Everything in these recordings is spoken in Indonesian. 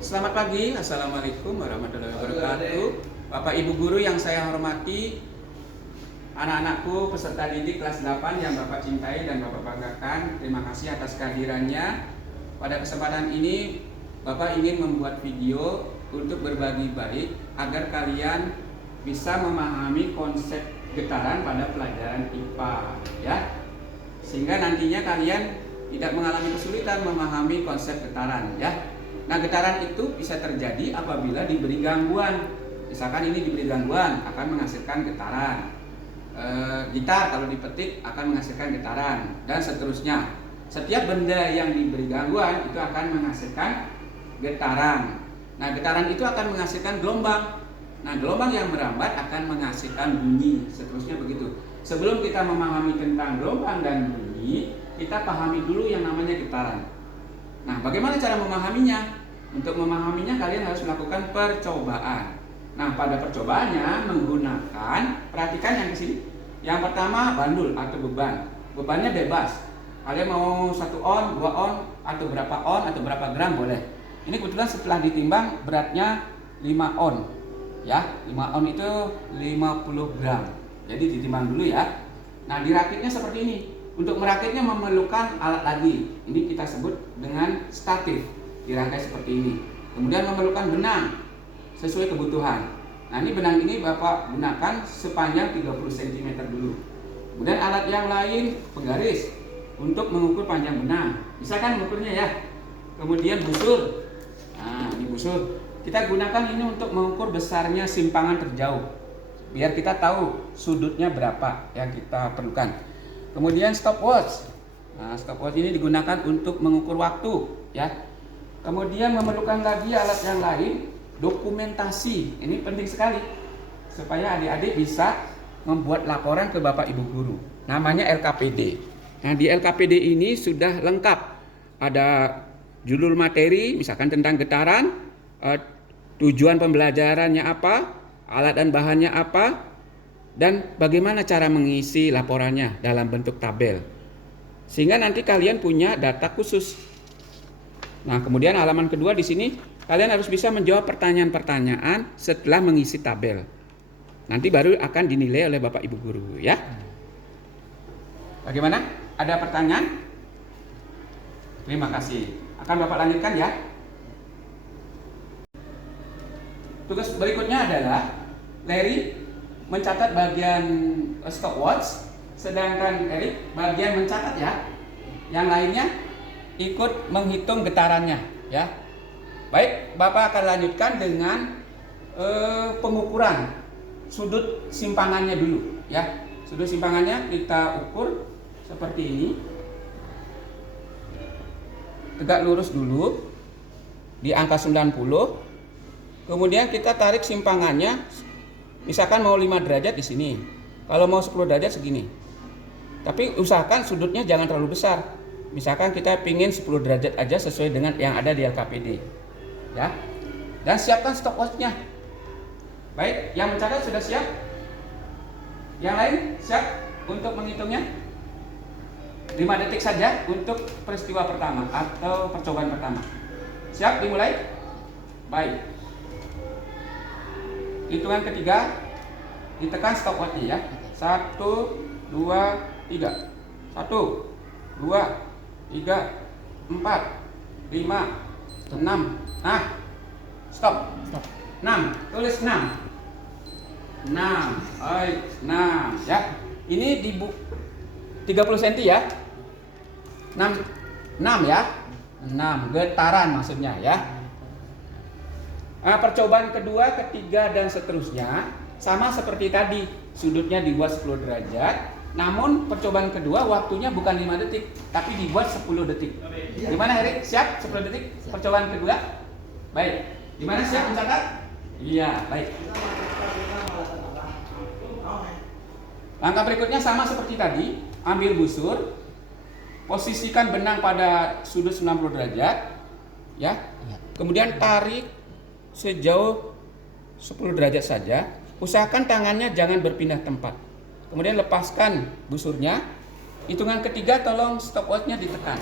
Selamat pagi, Assalamualaikum warahmatullahi wabarakatuh. Bapak Ibu Guru yang saya hormati, anak-anakku peserta didik kelas 8 yang Bapak cintai dan Bapak banggakan, terima kasih atas kehadirannya. Pada kesempatan ini, Bapak ingin membuat video untuk berbagi baik agar kalian bisa memahami konsep getaran pada pelajaran IPA, ya. Sehingga nantinya kalian tidak mengalami kesulitan memahami konsep getaran, ya. Nah, getaran itu bisa terjadi apabila diberi gangguan. Misalkan ini diberi gangguan akan menghasilkan getaran. Gitar kalau dipetik akan menghasilkan getaran dan seterusnya. Setiap benda yang diberi gangguan itu akan menghasilkan getaran. Nah, getaran itu akan menghasilkan gelombang. Nah, gelombang yang merambat akan menghasilkan bunyi. Seterusnya begitu. Sebelum kita memahami tentang gelombang dan bunyi, kita pahami dulu yang namanya getaran. Nah, bagaimana cara memahaminya? Untuk memahaminya kalian harus melakukan percobaan. Nah, pada percobaannya menggunakan, perhatikan yang di sini. Yang pertama bandul atau beban. Bebannya bebas. Kalian mau 1 on, 2 on, atau berapa on, atau berapa gram boleh. Ini kebetulan setelah ditimbang beratnya 5 on. Ya, 5 on itu 50 gram. Jadi ditimbang dulu ya. Nah, dirakitnya seperti ini. Untuk merakitnya memerlukan alat lagi. Ini kita sebut dengan statif. Dirangkai seperti ini. Kemudian memerlukan benang sesuai kebutuhan. Nah, ini benang ini Bapak gunakan sepanjang 30 cm dulu. Kemudian alat yang lain penggaris untuk mengukur panjang benang. Bisa kan mengukurnya ya. Kemudian busur. Nah, ini busur. Kita gunakan ini untuk mengukur besarnya simpangan terjauh. Biar kita tahu sudutnya berapa yang kita perlukan. Kemudian stopwatch. Nah, stopwatch ini digunakan untuk mengukur waktu, ya. Kemudian memerlukan lagi alat yang lain, dokumentasi. Ini penting sekali supaya adik-adik bisa membuat laporan ke Bapak Ibu Guru. Namanya LKPD. Nah, di LKPD ini sudah lengkap. Ada judul materi, misalkan tentang getaran, tujuan pembelajarannya apa, alat dan bahannya apa, dan bagaimana cara mengisi laporannya dalam bentuk tabel. Sehingga nanti kalian punya data khusus. Nah, kemudian halaman kedua di sini kalian harus bisa menjawab pertanyaan-pertanyaan setelah mengisi tabel. Nanti baru akan dinilai oleh Bapak Ibu Guru, ya. Bagaimana? Ada pertanyaan? Terima kasih. Akan Bapak lanjutkan ya. Tugas berikutnya adalah Larry mencatat bagian stopwatch, sedangkan Eric bagian mencatat ya. Yang lainnya ikut menghitung getarannya, ya. Baik, Bapak akan lanjutkan dengan pengukuran sudut simpangannya dulu, ya. Sudut simpangannya kita ukur seperti ini. Tegak lurus dulu di angka 90. Kemudian kita tarik simpangannya, misalkan mau 5 derajat di sini. Kalau mau 10 derajat segini. Tapi usahakan sudutnya jangan terlalu besar. Misalkan kita pingin 10 derajat aja sesuai dengan yang ada di LKPD, ya. Dan siapkan stopwatchnya. Baik, yang mencatat sudah siap? Yang lain siap untuk menghitungnya? 5 detik saja untuk peristiwa pertama atau percobaan pertama. Siap dimulai? Baik. Hitungan ketiga, ditekan stopwatchnya ya. 1, 2, 3. 1, 2, 3, 4, 5, 6. Nah, stop. 6, tulis 6. 6, baik, 6 ya. Ini di 30 cm ya. 6 ya. 6 getaran maksudnya ya. Nah, percobaan kedua, ketiga dan seterusnya sama seperti tadi. Sudutnya dibuat 10 derajat. Namun percobaan kedua waktunya bukan 5 detik, tapi dibuat 10 detik. Gimana Erik? Siap 10 detik percobaan kedua? Baik. Gimana, siap mencatat? Iya, baik. Langkah berikutnya sama seperti tadi. Ambil busur, posisikan benang pada sudut 90 derajat, ya. Kemudian tarik sejauh 10 derajat saja. Usahakan tangannya jangan berpindah tempat. Kemudian lepaskan busurnya. Hitungan ketiga tolong stopwatchnya ditekan.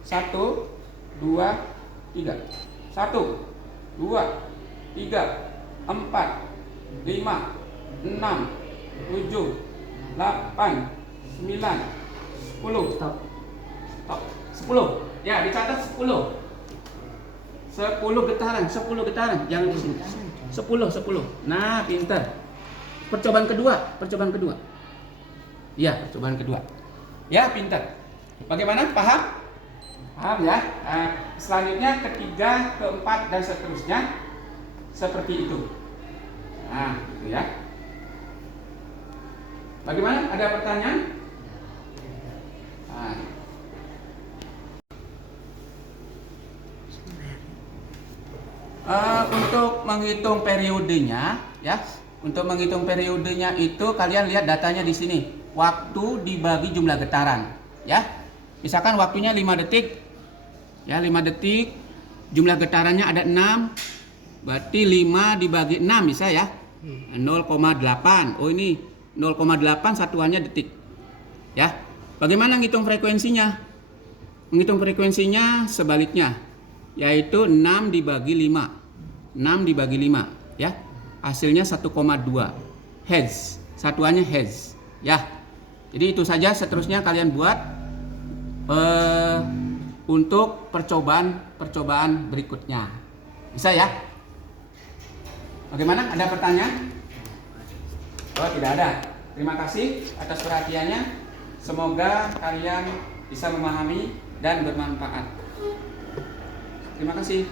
1, 2, 3. 1, 2, 3, 4, 5, 6, 7, 8, 9, 10. Stop. 10. Ya, dicatat 10. 10 getaran, 10 getaran. Jangan di sini. 10. Nah, pintar. Percobaan kedua. Ya, percobaan kedua. Ya, pintar. Bagaimana? Paham? Paham ya? Selanjutnya ketiga, keempat, dan seterusnya seperti itu. Nah, gitu ya. Bagaimana? Ada pertanyaan? Nah. Untuk menghitung periodenya, ya, untuk menghitung periodenya itu kalian lihat datanya di sini. Waktu dibagi jumlah getaran, ya. Misalkan waktunya 5 detik, ya 5 detik. Jumlah getarannya ada 6, berarti 5 dibagi 6 bisa ya. 0,8. Oh ini 0,8 satuannya detik, ya. Bagaimana ngitung frekuensinya? Menghitung frekuensinya sebaliknya, yaitu 6 dibagi 5. 6 dibagi 5, ya. Hasilnya 1,2 Hz. Satuannya Hz, ya. Jadi itu saja, seterusnya kalian buat untuk percobaan berikutnya. Bisa ya? Bagaimana? Ada pertanyaan? Oh, tidak ada. Terima kasih atas perhatiannya. Semoga kalian bisa memahami dan bermanfaat. Terima kasih.